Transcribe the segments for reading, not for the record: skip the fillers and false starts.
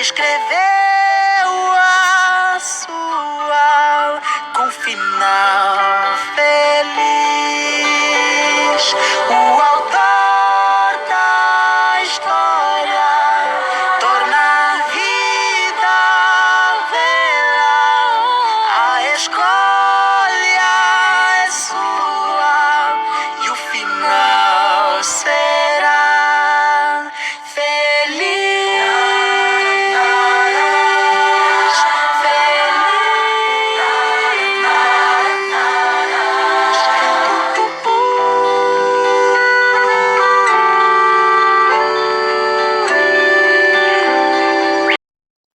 escreveu a sua com final feliz. O autor da história torna a vida bela. A escolha é sua e o final será feliz.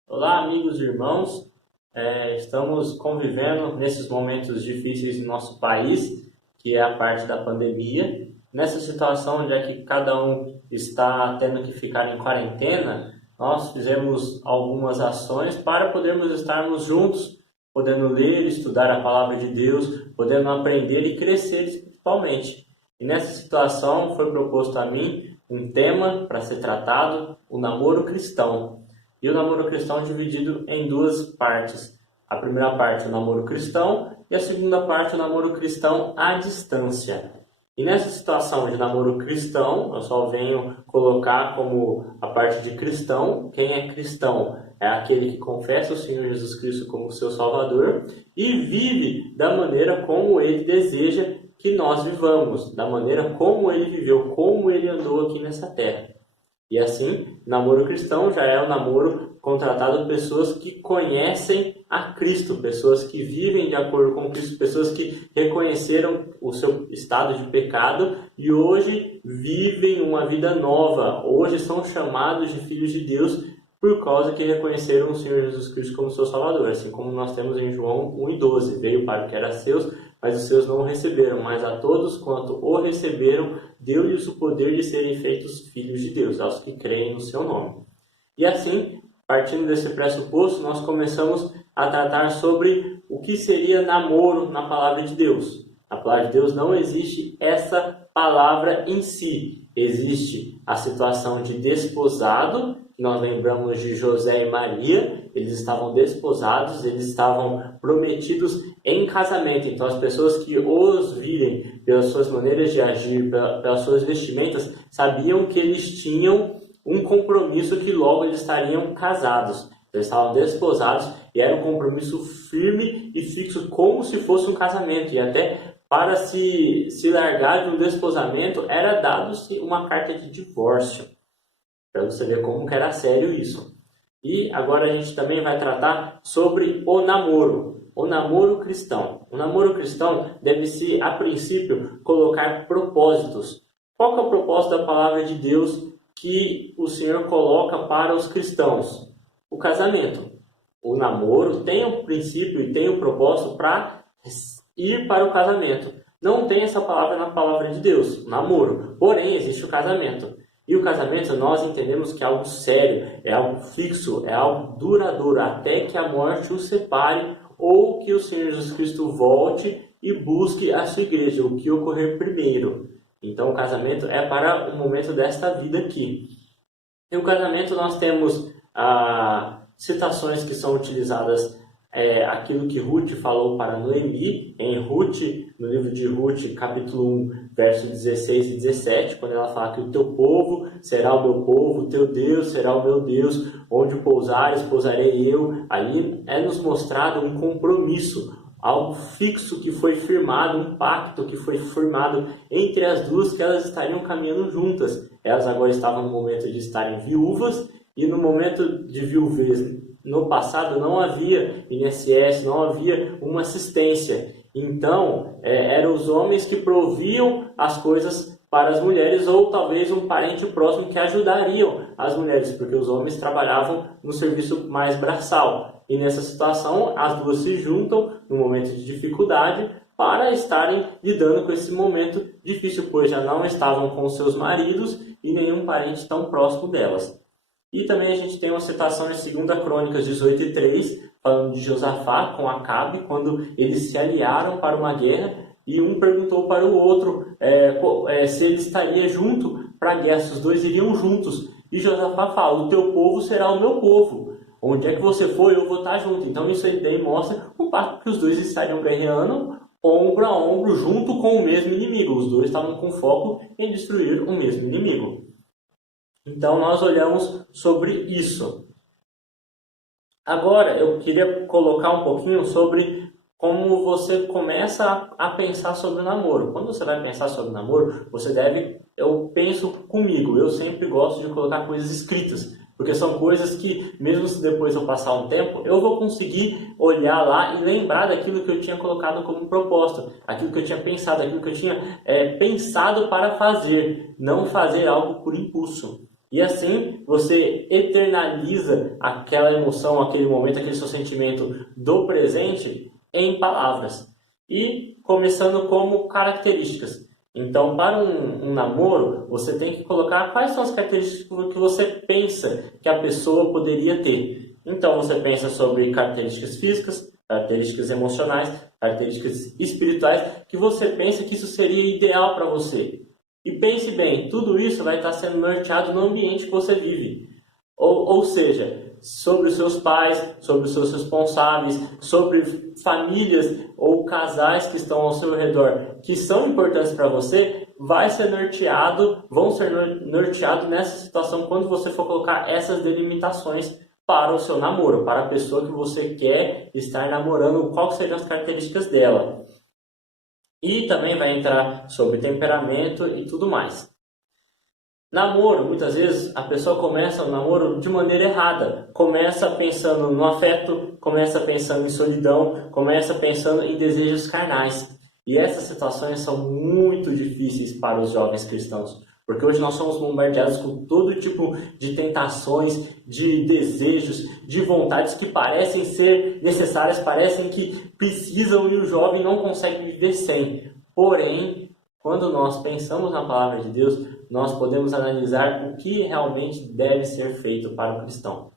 Olá, amigos e irmãos, estamos convivendo nesses momentos difíceis em nosso país, que é a parte da pandemia. Nessa situação onde é que cada um está tendo que ficar em quarentena, nós fizemos algumas ações para podermos estarmos juntos, podendo ler, estudar a palavra de Deus, podendo aprender e crescer espiritualmente. E nessa situação foi proposto a mim um tema para ser tratado, o namoro cristão. E o namoro cristão é dividido em duas partes. A primeira parte, o namoro cristão, e a segunda parte, o namoro cristão à distância. E nessa situação de namoro cristão, eu só venho colocar como a parte de cristão. Quem é cristão? É aquele que confessa o Senhor Jesus Cristo como seu Salvador e vive da maneira como Ele deseja que nós vivamos, da maneira como Ele viveu, como Ele andou aqui nessa terra. E assim, namoro cristão já é um namoro contratado por pessoas que conhecem a Cristo, pessoas que vivem de acordo com Cristo, pessoas que reconheceram o seu estado de pecado e hoje vivem uma vida nova. Hoje são chamados de filhos de Deus por causa que reconheceram o Senhor Jesus Cristo como seu Salvador. Assim como nós temos em João 1:12, veio para o que era seus, mas os seus não o receberam, mas a todos quanto o receberam, deu-lhes o poder de serem feitos filhos de Deus, aos que creem no seu nome. E assim, partindo desse pressuposto, nós começamos a tratar sobre o que seria namoro na palavra de Deus. Na palavra de Deus não existe essa palavra em si. Existe a situação de desposado, que nós lembramos de José e Maria. Eles estavam desposados, eles estavam prometidos em casamento. Então as pessoas que os virem pelas suas maneiras de agir, pelas suas vestimentas, sabiam que eles tinham um compromisso, que logo eles estariam casados. Eles estavam desposados e era um compromisso firme e fixo, como se fosse um casamento. E até para se largar de um desposamento, era dado-se uma carta de divórcio. Para você ver como que era sério isso. E agora a gente também vai tratar sobre o namoro cristão. O namoro cristão deve-se, a princípio, colocar propósitos. Qual que é o propósito da palavra de Deus que o Senhor coloca para os cristãos? O casamento. O namoro tem o princípio e tem o propósito para ir para o casamento. Não tem essa palavra na palavra de Deus, namoro. Porém, existe o casamento. E o casamento nós entendemos que é algo sério, é algo fixo, é algo duradouro, até que a morte o separe ou que o Senhor Jesus Cristo volte e busque a sua igreja, o que ocorrer primeiro. Então o casamento é para o momento desta vida aqui. E o casamento nós temos citações que são utilizadas, aquilo que Ruth falou para Noemi, em Ruth, no livro de Ruth, capítulo 1, versos 16 e 17, quando ela fala que o teu povo será o meu povo, o teu Deus será o meu Deus, onde pousares, pousarei eu. Ali é nos mostrado um compromisso, algo fixo que foi firmado, um pacto que foi firmado entre as duas, que elas estariam caminhando juntas. Elas agora estavam no momento de estarem viúvas, e no momento de viuvez, no passado, não havia INSS, não havia uma assistência. Então, eram os homens que proviam as coisas para as mulheres, ou talvez um parente próximo que ajudariam as mulheres, porque os homens trabalhavam no serviço mais braçal. E nessa situação, as duas se juntam no momento de dificuldade para estarem lidando com esse momento difícil, pois já não estavam com seus maridos e nenhum parente tão próximo delas. E também a gente tem uma citação em 2 Crônicas 18:3, falando de Josafá com Acabe, quando eles se aliaram para uma guerra, e um perguntou para o outro se ele estaria junto para a guerra, se os dois iriam juntos. E Josafá fala: o teu povo será o meu povo. Onde é que você for, eu vou estar junto. Então isso aí daí mostra o fato que os dois estariam guerreando ombro a ombro, junto com o mesmo inimigo. Os dois estavam com foco em destruir o mesmo inimigo. Então nós olhamos sobre isso. Agora eu queria colocar um pouquinho sobre como você começa a pensar sobre o namoro. Quando você vai pensar sobre o namoro, você deve, eu penso comigo, eu sempre gosto de colocar coisas escritas, porque são coisas que, mesmo se depois eu passar um tempo, eu vou conseguir olhar lá e lembrar daquilo que eu tinha colocado como proposta, aquilo que eu tinha pensado, aquilo que eu tinha pensado para fazer, não fazer algo por impulso. E assim você eternaliza aquela emoção, aquele momento, aquele seu sentimento do presente em palavras. E começando como características. Então, para um namoro, você tem que colocar quais são as características que você pensa que a pessoa poderia ter. Então, você pensa sobre características físicas, características emocionais, características espirituais, que você pensa que isso seria ideal para você. E pense bem, tudo isso vai estar sendo norteado no ambiente que você vive. Ou seja, sobre os seus pais, sobre os seus responsáveis, sobre famílias ou casais que estão ao seu redor, que são importantes para você, vão ser norteados nessa situação quando você for colocar essas delimitações para o seu namoro, para a pessoa que você quer estar namorando, quais seriam as características dela. E também vai entrar sobre temperamento e tudo mais. Namoro, muitas vezes a pessoa começa o namoro de maneira errada. Começa pensando no afeto, começa pensando em solidão, começa pensando em desejos carnais. E essas situações são muito difíceis para os jovens cristãos. Porque hoje nós somos bombardeados com todo tipo de tentações, de desejos, de vontades que parecem ser necessárias, parecem que precisam e o jovem não consegue viver sem. Porém, quando nós pensamos na palavra de Deus, nós podemos analisar o que realmente deve ser feito para o cristão.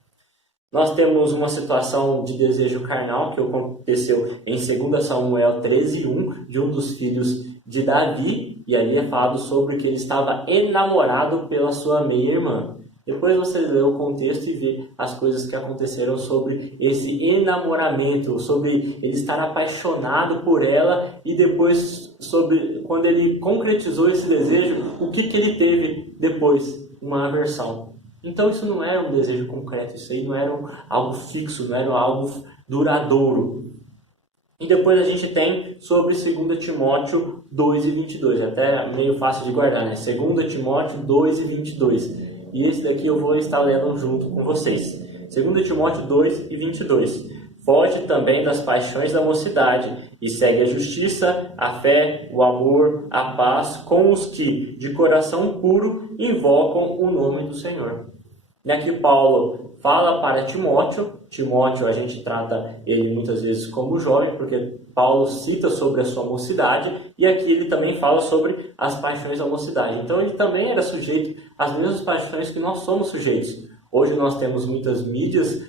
Nós temos uma situação de desejo carnal que aconteceu em 2 Samuel 13:1, de um dos filhos de Davi, e ali é falado sobre que ele estava enamorado pela sua meia-irmã. Depois você lê o contexto e vê as coisas que aconteceram sobre esse enamoramento, sobre ele estar apaixonado por ela e depois sobre quando ele concretizou esse desejo, o que ele teve depois? Uma aversão. Então isso não era um desejo concreto, isso aí não era algo fixo, não era algo duradouro. E depois a gente tem sobre 2 Timóteo 2:22, até meio fácil de guardar, né? 2 Timóteo 2:22. E esse daqui eu vou estar lendo junto com vocês. 2 Timóteo 2:22. Foge também das paixões da mocidade e segue a justiça, a fé, o amor, a paz com os que, de coração puro, invocam o nome do Senhor. E aqui Paulo fala para Timóteo. Timóteo a gente trata ele muitas vezes como jovem, porque Paulo cita sobre a sua mocidade, e aqui ele também fala sobre as paixões da mocidade. Então ele também era sujeito às mesmas paixões que nós somos sujeitos. Hoje nós temos muitas mídias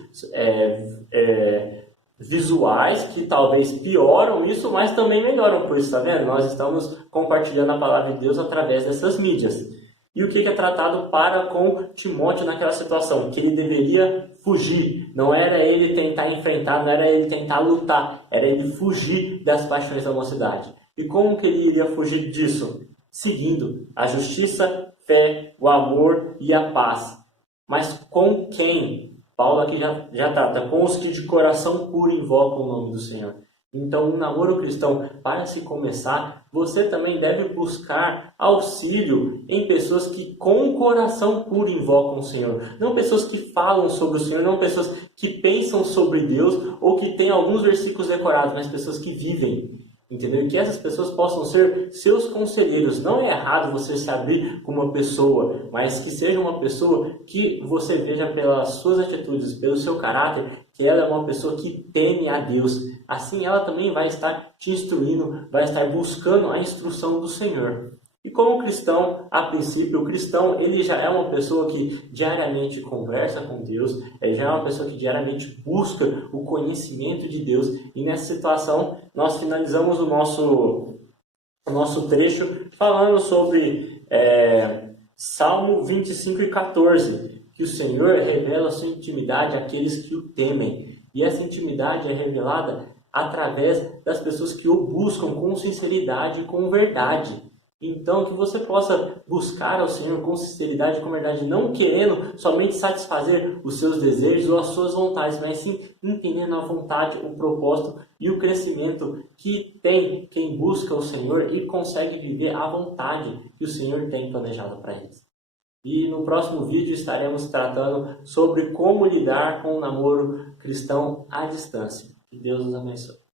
visuais que talvez pioram isso, mas também melhoram por isso, tá vendo? Nós estamos compartilhando a palavra de Deus através dessas mídias. E o que é tratado para com Timóteo naquela situação? Que ele deveria fugir. Não era ele tentar enfrentar, não era ele tentar lutar. Era ele fugir das paixões da mocidade. E como que ele iria fugir disso? Seguindo a justiça, fé, o amor e a paz. Mas com quem? Paulo aqui já trata. Com os que de coração puro invocam o nome do Senhor. Então, um namoro cristão, para se começar, você também deve buscar auxílio em pessoas que com o coração puro invocam o Senhor. Não pessoas que falam sobre o Senhor, não pessoas que pensam sobre Deus ou que têm alguns versículos decorados, mas pessoas que vivem. Entendeu? E que essas pessoas possam ser seus conselheiros. Não é errado você se abrir com uma pessoa, mas que seja uma pessoa que você veja pelas suas atitudes, pelo seu caráter, que ela é uma pessoa que teme a Deus. Assim ela também vai estar te instruindo, vai estar buscando a instrução do Senhor. E como cristão, a princípio, o cristão ele já é uma pessoa que diariamente conversa com Deus, ele já é uma pessoa que diariamente busca o conhecimento de Deus. E nessa situação, nós finalizamos o nosso trecho falando sobre Salmo 25:14, que o Senhor revela a sua intimidade àqueles que o temem. E essa intimidade é revelada através das pessoas que o buscam com sinceridade e com verdade. Então, que você possa buscar ao Senhor com sinceridade e com verdade, não querendo somente satisfazer os seus desejos ou as suas vontades, mas sim entendendo a vontade, o propósito e o crescimento que tem quem busca o Senhor e consegue viver a vontade que o Senhor tem planejado para eles. E no próximo vídeo estaremos tratando sobre como lidar com o namoro cristão à distância. Que Deus os abençoe.